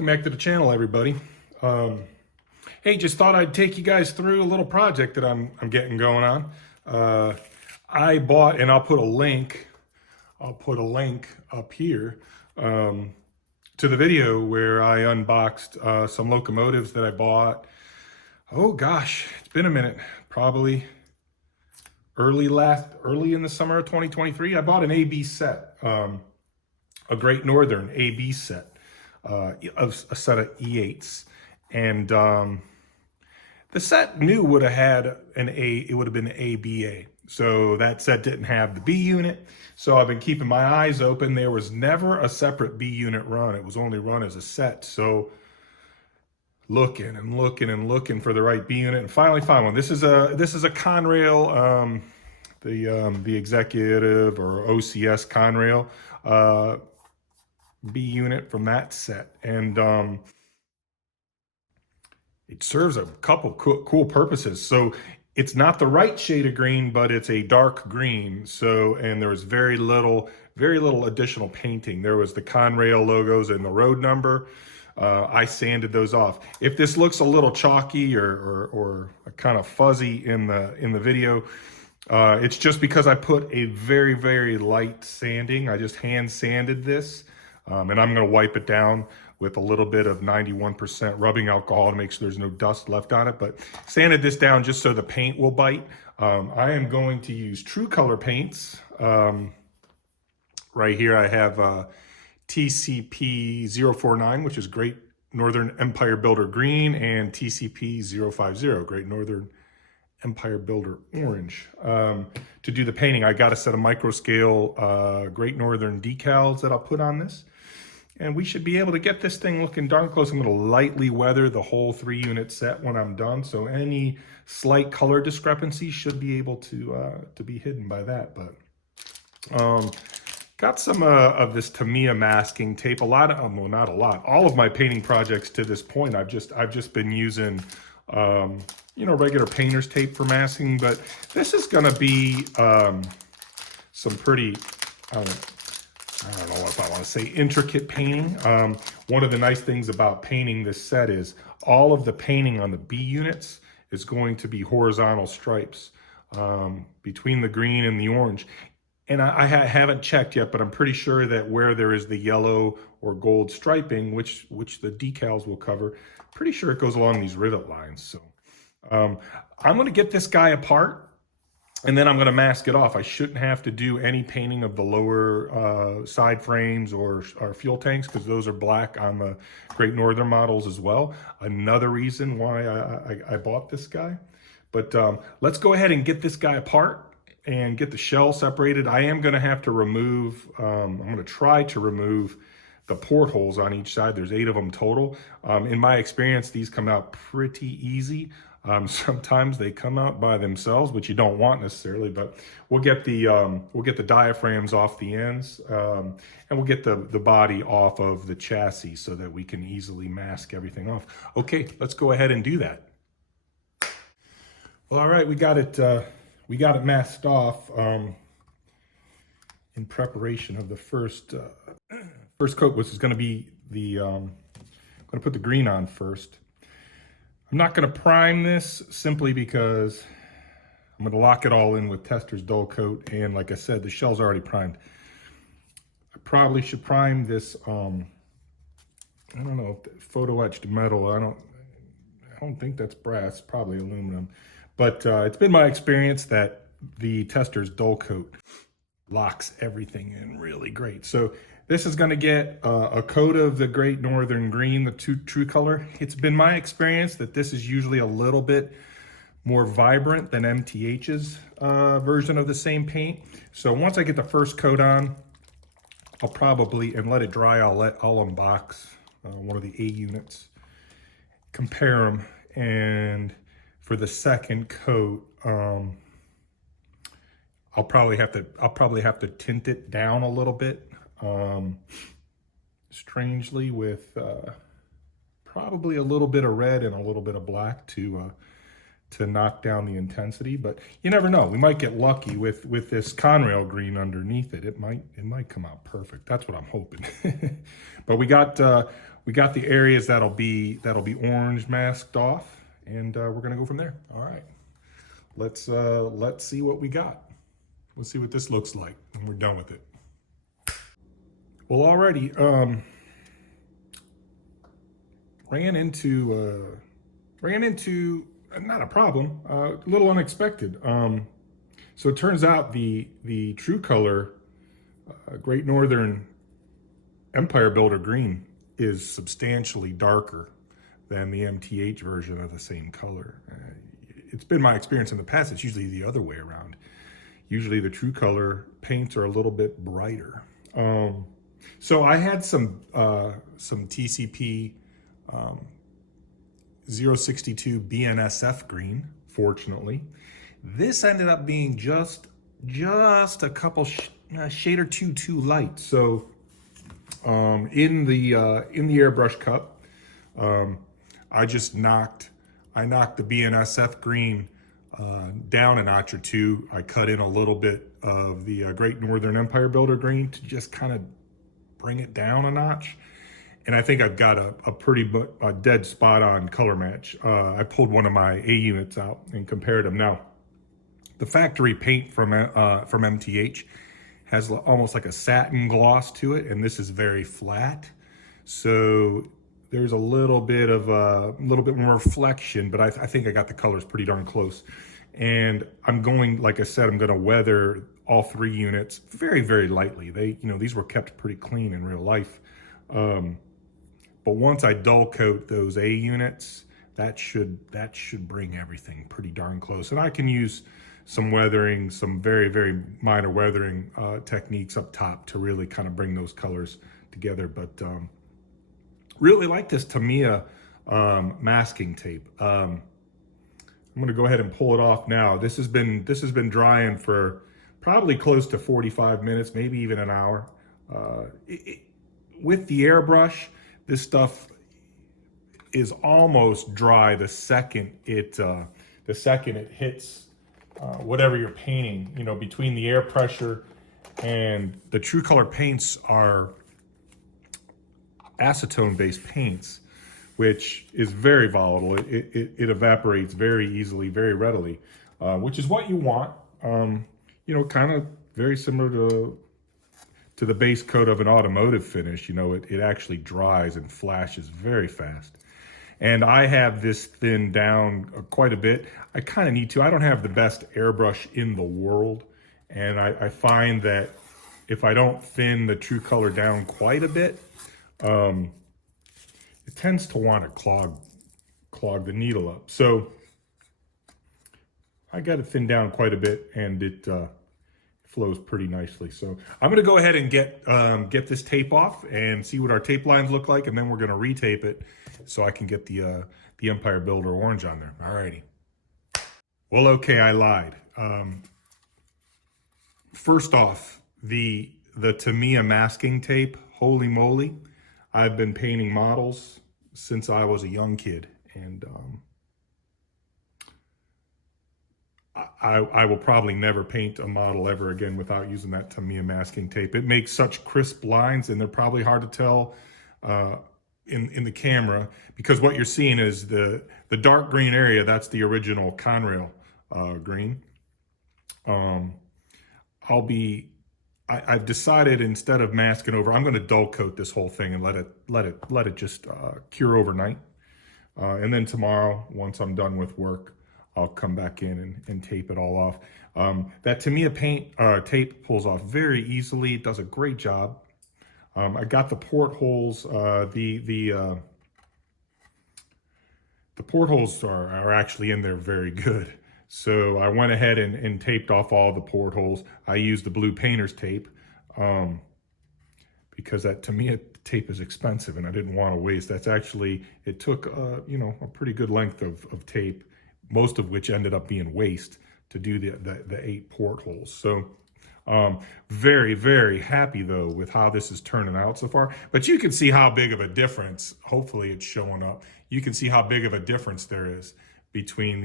Welcome back to the channel, everybody. Hey, just thought I'd take you guys through a little project that I'm getting going on. I bought, and I'll put a link up here to the video where I unboxed some locomotives that I bought. Oh gosh, it's been a minute. Probably early in the summer of 2023. I bought an AB set, a Great Northern AB set. Of a set of E8s, and the set new would have had it would have been ABA. So that set didn't have the B unit. So I've been keeping my eyes open. There was never a separate B unit run. It was only run as a set. So looking and looking for the right B unit, and finally found one. This is a Conrail, the executive or OCS Conrail. B unit from that set, and it serves a couple cool purposes. So it's not the right shade of green, but it's a dark green. So, and there was very little additional painting. There was the Conrail logos and the road number. I sanded those off. If this looks a little chalky or kind of fuzzy in the video, it's just because I put a very light sanding. I just hand sanded this. And I'm going to wipe it down with a little bit of 91% rubbing alcohol to make sure there's no dust left on it. But sanded this down just so the paint will bite. I am going to use True Color paints. Right here I have TCP 049, which is Great Northern Empire Builder Green, and TCP 050, Great Northern Empire Builder Orange. To do the painting, I got a set of micro scale Great Northern decals that I'll put on this. And we should be able to get this thing looking darn close. I'm going to lightly weather the whole 3-unit set when I'm done. So any slight color discrepancies should be able to be hidden by that. But got some of this Tamiya masking tape. A lot of, well, not a lot. All of my painting projects to this point, I've just been using regular painter's tape for masking. But this is going to be some pretty, I don't know if I want to say intricate painting. One of the nice things about painting this set is all of the painting on the B units is going to be horizontal stripes between the green and the orange. And I haven't checked yet, but I'm pretty sure that where there is the yellow or gold striping, which the decals will cover, pretty sure it goes along these rivet lines. So I'm going to get this guy apart. And then I'm going to mask it off. I shouldn't have to do any painting of the lower side frames or fuel tanks because those are black on the Great Northern models as well. Another reason why I bought this guy. But let's go ahead and get this guy apart and get the shell separated. I am going to have to remove, I'm going to try to remove the portholes on each side. There's 8 of them total. In my experience, these come out pretty easy. Sometimes they come out by themselves, which you don't want necessarily, but we'll get the diaphragms off the ends, and we'll get the body off of the chassis so that we can easily mask everything off. Okay, let's go ahead and do that. Well, all right, we got it masked off in preparation of the first coat, which is going to be the I'm going to put the green on first. I'm not going to prime this simply because I'm going to lock it all in with Tester's dull coat. And like I said, the shell's already primed. I probably should prime this, I don't know, photo etched metal. I don't think that's brass, probably aluminum. But it's been my experience that the Tester's dull coat locks everything in really great. So this is going to get a coat of the Great Northern Green, the True Color. It's been my experience that this is usually a little bit more vibrant than MTH's version of the same paint. So once I get the first coat on, I'll probably, and let it dry, I'll unbox one of the A units, compare them, and for the second coat, I'll probably have to tint it down a little bit. Strangely with probably a little bit of red and a little bit of black to knock down the intensity, but you never know. We might get lucky with this Conrail green underneath it. It might come out perfect. That's what I'm hoping. But we got we got the areas that'll be orange masked off, and we're gonna go from there. All right, let's see what we got. Let's see what this looks like when we're done with it. Well, already ran into not a problem, a little unexpected. So it turns out the True Color Great Northern Empire Builder Green is substantially darker than the MTH version of the same color. It's been my experience in the past, it's usually the other way around. Usually the True Color paints are a little bit brighter. So I had some TCP 062 BNSF green, fortunately. This ended up being just a couple shade or two too light. So in the airbrush cup, I knocked the BNSF green down a notch or two. I cut in a little bit of the Great Northern Empire Builder green to just kind of bring it down a notch. And I think I've got a pretty dead spot on color match. I pulled one of my A units out and compared them. Now, the factory paint from MTH has almost like a satin gloss to it, and this is very flat. So there's a little bit more reflection, but I think I got the colors pretty darn close. And I'm going, like I said, I'm going to weather all 3 units very, very lightly. These were kept pretty clean in real life. But once I dull coat those A units, that should bring everything pretty darn close. And I can use some weathering, some very, very minor weathering techniques up top to really kind of bring those colors together. But really like this Tamiya masking tape. I'm gonna go ahead and pull it off now. This has been drying for probably close to 45 minutes, maybe even an hour. With the airbrush, this stuff is almost dry the second it hits whatever you're painting. Between the air pressure and the True Color paints are acetone-based paints, which is very volatile. It evaporates very easily, very readily, which is what you want. Kind of very similar to the base coat of an automotive finish. It actually dries and flashes very fast. And I have this thinned down quite a bit. I kind of need to. I don't have the best airbrush in the world. And I find that if I don't thin the True Color down quite a bit, it tends to want to clog the needle up. So I got it thinned down quite a bit, and it flows pretty nicely. So I'm going to go ahead and get this tape off and see what our tape lines look like, and then we're going to retape it so I can get the Empire Builder orange on there. Alrighty. Well, okay, I lied. First off, the Tamiya masking tape, holy moly. I've been painting models since I was a young kid, and I will probably never paint a model ever again without using that Tamiya masking tape. It makes such crisp lines, and they're probably hard to tell in the camera, because what you're seeing is the dark green area. That's the original Handrail green. I've decided, instead of masking over, I'm going to dull coat this whole thing and let it just cure overnight. And then tomorrow, once I'm done with work, I'll come back in and tape it all off. That Tamiya tape pulls off very easily. It does a great job. I got the portholes. The portholes are actually in there very good. So I went ahead and taped off all the portholes. I used the blue painter's tape because that Tamiya tape is expensive and I didn't want to waste. That's actually, it took a pretty good length of tape, most of which ended up being waste, to do the 8 portholes. So very, very happy though with how this is turning out so far. But you can see how big of a difference, hopefully it's showing up. You can see how big of a difference there is between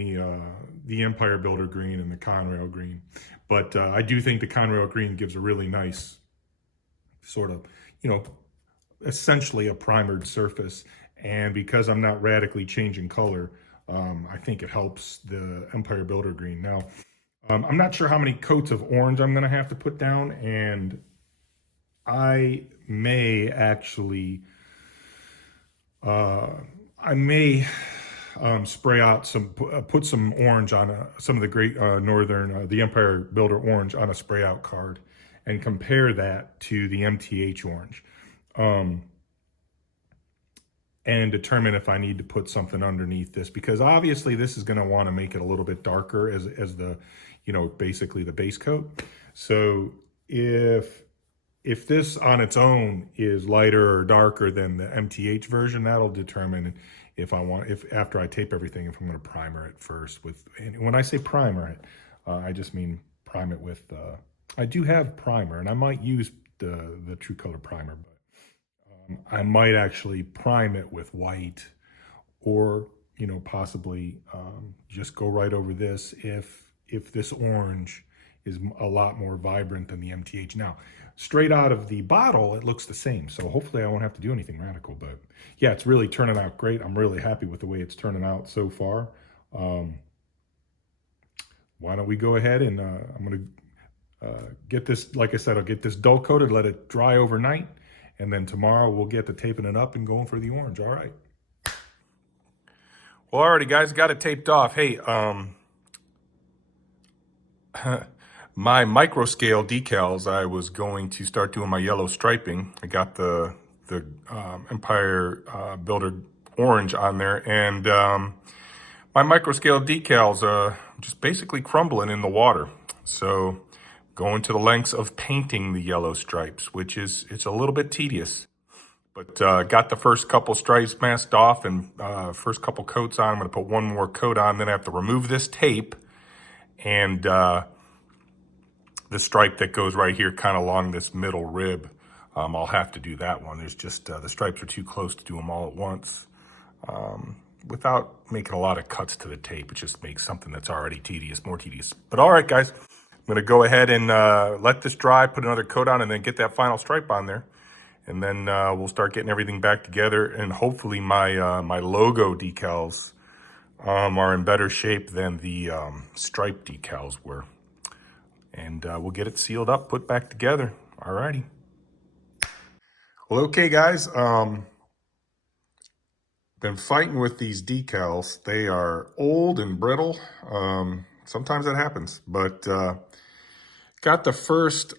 the Empire Builder green and the Handrail green. But I do think the Handrail green gives a really nice sort of, essentially a primered surface. And because I'm not radically changing color, I think it helps the Empire Builder Green. Now, I'm not sure how many coats of orange I'm gonna have to put down, and I may actually, I may spray out some, put some orange on some of the Great Northern, the Empire Builder orange on a spray out card and compare that to the MTH orange. And determine if I need to put something underneath this, because obviously this is going to want to make it a little bit darker as the, you know, basically the base coat. So if this on its own is lighter or darker than the MTH version, that'll determine if I want, if after I tape everything, if I'm going to primer it first with, and when I say primer it, I just mean prime it with, I do have primer and I might use the True Color primer, but I might actually prime it with white, or, you know, possibly just go right over this if this orange is a lot more vibrant than the MTH. Now, straight out of the bottle, it looks the same. So hopefully I won't have to do anything radical, but yeah, it's really turning out great. I'm really happy with the way it's turning out so far. Why don't we go ahead and I'm going to get this, like I said, I'll get this dull coated, let it dry overnight. And then tomorrow we'll get to taping it up and going for the orange. All right. Well, alrighty, guys, got it taped off. Hey, my micro scale decals, I was going to start doing my yellow striping. I got the Empire Builder orange on there, and my micro scale decals just basically crumbling in the water. So going to the lengths of painting the yellow stripes, which it's a little bit tedious. But got the first couple stripes masked off and first couple coats on. I'm going to put one more coat on, then I have to remove this tape and the stripe that goes right here kind of along this middle rib. I'll have to do that one. There's just, the stripes are too close to do them all at once. Without making a lot of cuts to the tape, it just makes something that's already tedious, more tedious. But all right, guys. I'm going to go ahead and let this dry, put another coat on, and then get that final stripe on there. And then we'll start getting everything back together. And hopefully my my logo decals are in better shape than the stripe decals were. And we'll get it sealed up, put back together. All righty. Well, okay, guys. Been fighting with these decals. They are old and brittle. Sometimes that happens, but got the first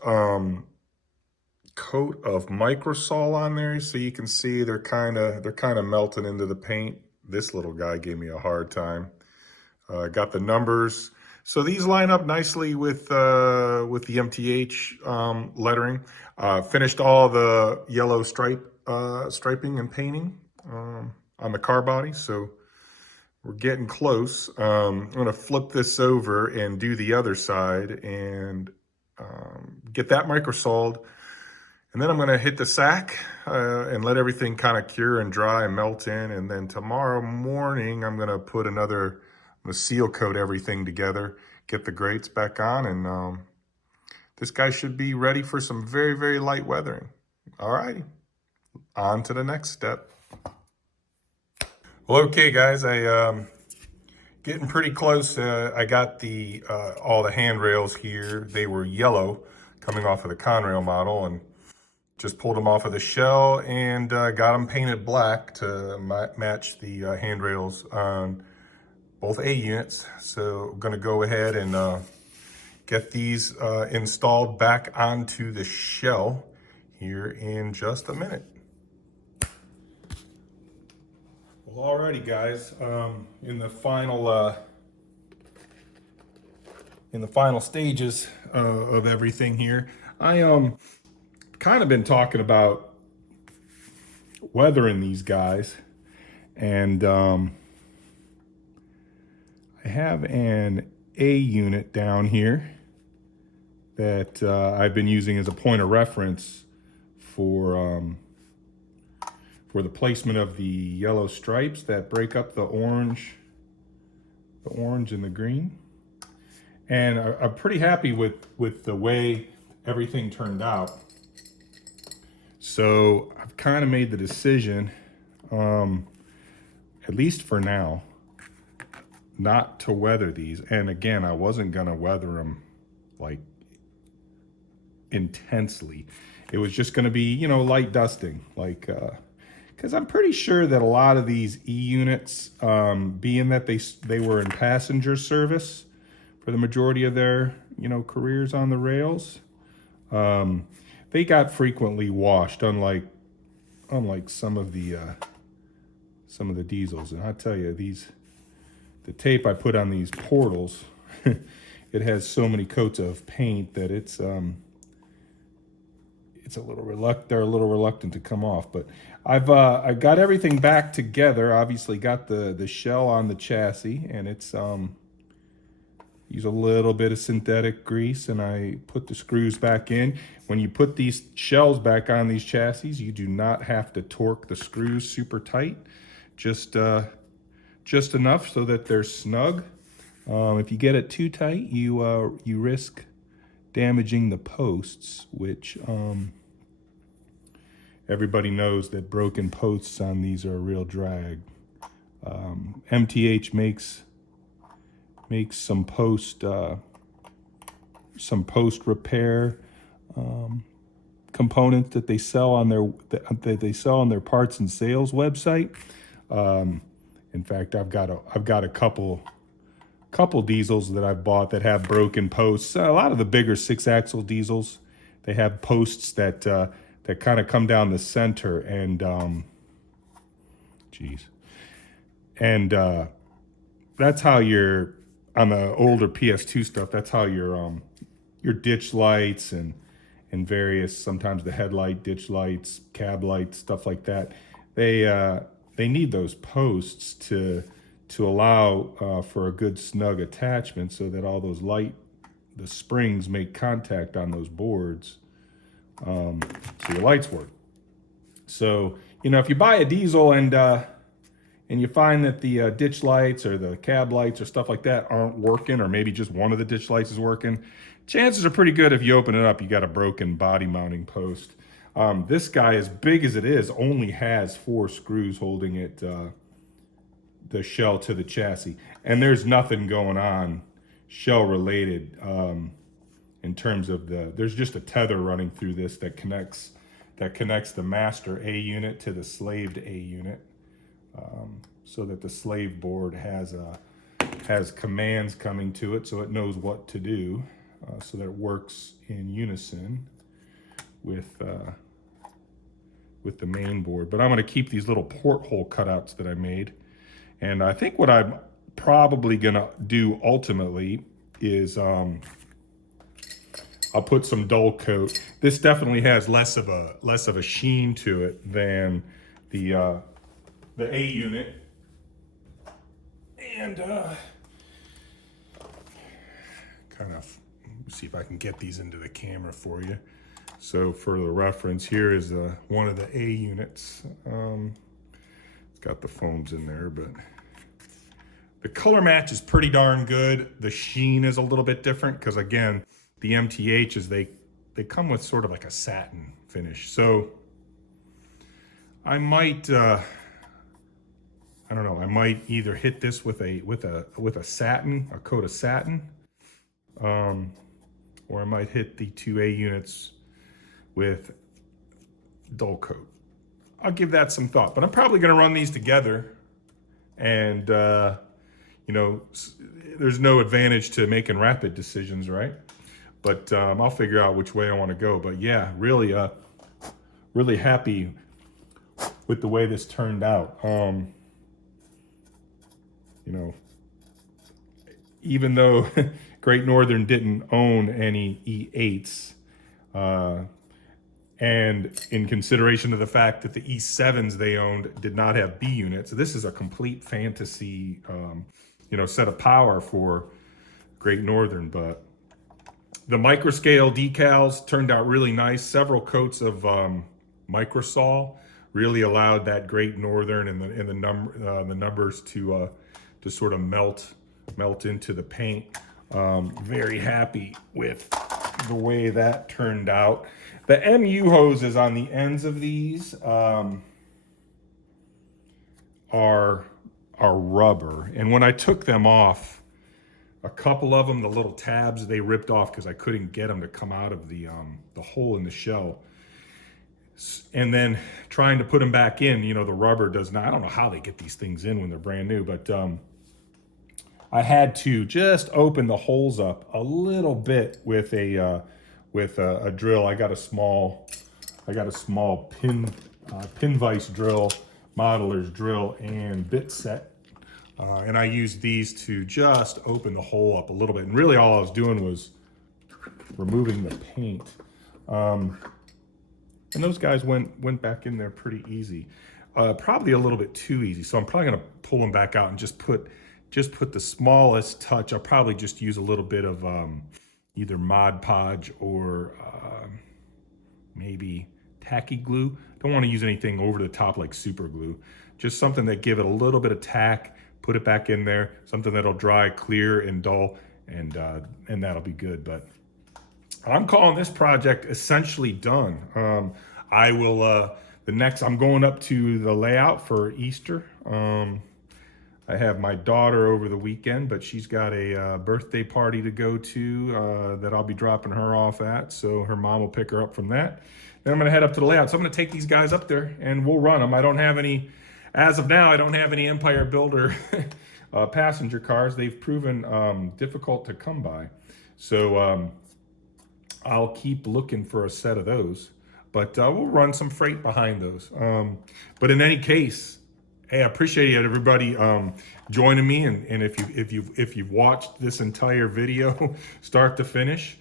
coat of microsol on there, so you can see they're kind of melting into the paint. This little guy gave me a hard time. Got the numbers, so these line up nicely with the MTH lettering. Finished all the yellow striping and painting on the car body, so we're getting close. I'm going to flip this over and do the other side and get that microsoled. And then I'm going to hit the sack and let everything kind of cure and dry and melt in. And then tomorrow morning, I'm going to put another, I'm going to seal coat everything together, get the grates back on. And this guy should be ready for some very, very light weathering. All righty, on to the next step. Well, okay, guys, getting pretty close. I got the all the handrails here. They were yellow coming off of the Conrail model, and just pulled them off of the shell and got them painted black to match the handrails on both A units. So I'm gonna go ahead and get these installed back onto the shell here in just a minute. Well, alrighty, guys, in the final stages of everything here, I kind of been talking about weathering these guys, and I have an A unit down here that I've been using as a point of reference for the placement of the yellow stripes that break up the orange and the green. And I'm pretty happy with the way everything turned out. So I've kind of made the decision, at least for now, not to weather these. And again, I wasn't gonna weather them like intensely. It was just gonna be, you know, light dusting, like, because I'm pretty sure that a lot of these E units, being that they were in passenger service for the majority of their, you know, careers on the rails, they got frequently washed, unlike some of the diesels. And I tell you, the tape I put on these portals, it has so many coats of paint that it's a little they're a little reluctant to come off. But I got everything back together. Obviously got the shell on the chassis, and it's use a little bit of synthetic grease, and I put the screws back in. When you put these shells back on these chassis, you do not have to torque the screws super tight, just enough so that they're snug. If you get it too tight, you risk damaging the posts, which everybody knows that broken posts on these are a real drag. MTH makes some post repair components that they sell on their parts and sales website. In fact, I've got a couple diesels that I've bought that have broken posts. A lot of the bigger 6-axle diesels, they have posts that kind of come down the center, and that's how you're on the older PS2 stuff. That's how your ditch lights and various, sometimes the headlight, ditch lights, cab lights, stuff like that. They need those posts to allow for a good snug attachment, so that all those the springs make contact on those boards, so your lights work. So, you know, if you buy a diesel and you find that the ditch lights or the cab lights or stuff like that aren't working, or maybe just one of the ditch lights is working, chances are pretty good if you open it up, you got a broken body mounting post. This guy, as big as it is, only has 4 screws holding it, the shell to the chassis. And there's nothing going on shell related in terms of there's just a tether running through this that connects the master A unit to the slaved A unit. So that the slave board has commands coming to it, so it knows what to do, so that it works in unison with the main board. But I'm going to keep these little porthole cutouts that I made, and I think what I'm probably going to do ultimately is I'll put some dull coat. This definitely has less of a sheen to it than the A unit. And kind of see if I can get these into the camera for you. So for the reference, here is one of the A units. It's got the foams in there, but the color match is pretty darn good. The sheen is a little bit different because, again, the MTHs, they come with sort of like a satin finish. So I might I don't know, I might either hit this with a satin, a coat of satin, or I might hit the 2A units with dull coat. I'll give that some thought, but I'm probably going to run these together, and you know, there's no advantage to making rapid decisions, right? But I'll figure out which way I want to go. But yeah, really happy with the way this turned out. You know, even though Great Northern didn't own any E8s, and in consideration of the fact that the E7s they owned did not have B units, this is a complete fantasy, you know, set of power for Great Northern. But the microscale decals turned out really nice. Several coats of microsol really allowed that Great Northern and the numbers to sort of melt into the paint. Very happy with the way that turned out. The MU hoses on the ends of these are rubber. And when I took them off, a couple of them, the little tabs, they ripped off because I couldn't get them to come out of the hole in the shell. And then trying to put them back in, you know, the rubber does not, I don't know how they get these things in when they're brand new, but I had to just open the holes up a little bit with a drill. I got a small pin vise drill, modeler's drill, and bit set. And I used these to just open the hole up a little bit. And really all I was doing was removing the paint. And those guys went back in there pretty easy. Probably a little bit too easy. So I'm probably gonna pull them back out and just put the smallest touch. I'll probably just use a little bit of either Mod Podge or maybe tacky glue. Don't want to use anything over the top like super glue. Just something that give it a little bit of tack, put it back in there, something that'll dry clear and dull, and that'll be good. But I'm calling this project essentially done. I will, I'm going up to the layout for Easter. I have my daughter over the weekend, but she's got a birthday party to go to that I'll be dropping her off at. So her mom will pick her up from that. Then I'm gonna head up to the layout. So I'm gonna take these guys up there and we'll run them. I don't have any, as of now, I don't have any Empire Builder passenger cars. They've proven difficult to come by. So I'll keep looking for a set of those, but we'll run some freight behind those. But in any case, hey, I appreciate everybody joining me, and if you've watched this entire video, start to finish,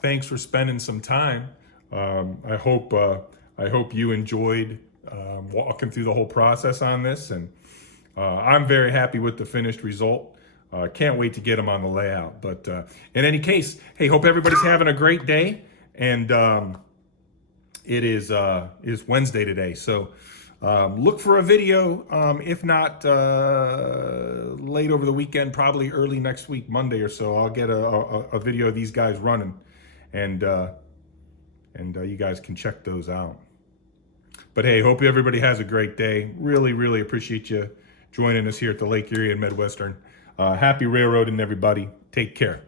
thanks for spending some time. I hope you enjoyed walking through the whole process on this, and I'm very happy with the finished result. Can't wait to get them on the layout. But in any case, hey, hope everybody's having a great day, and it is Wednesday today, so. Look for a video, if not late over the weekend, probably early next week, Monday or so. I'll get a video of these guys running, and you guys can check those out. But hey, hope everybody has a great day. Really, really appreciate you joining us here at the Lake Erie and Midwestern. Happy railroading, everybody. Take care.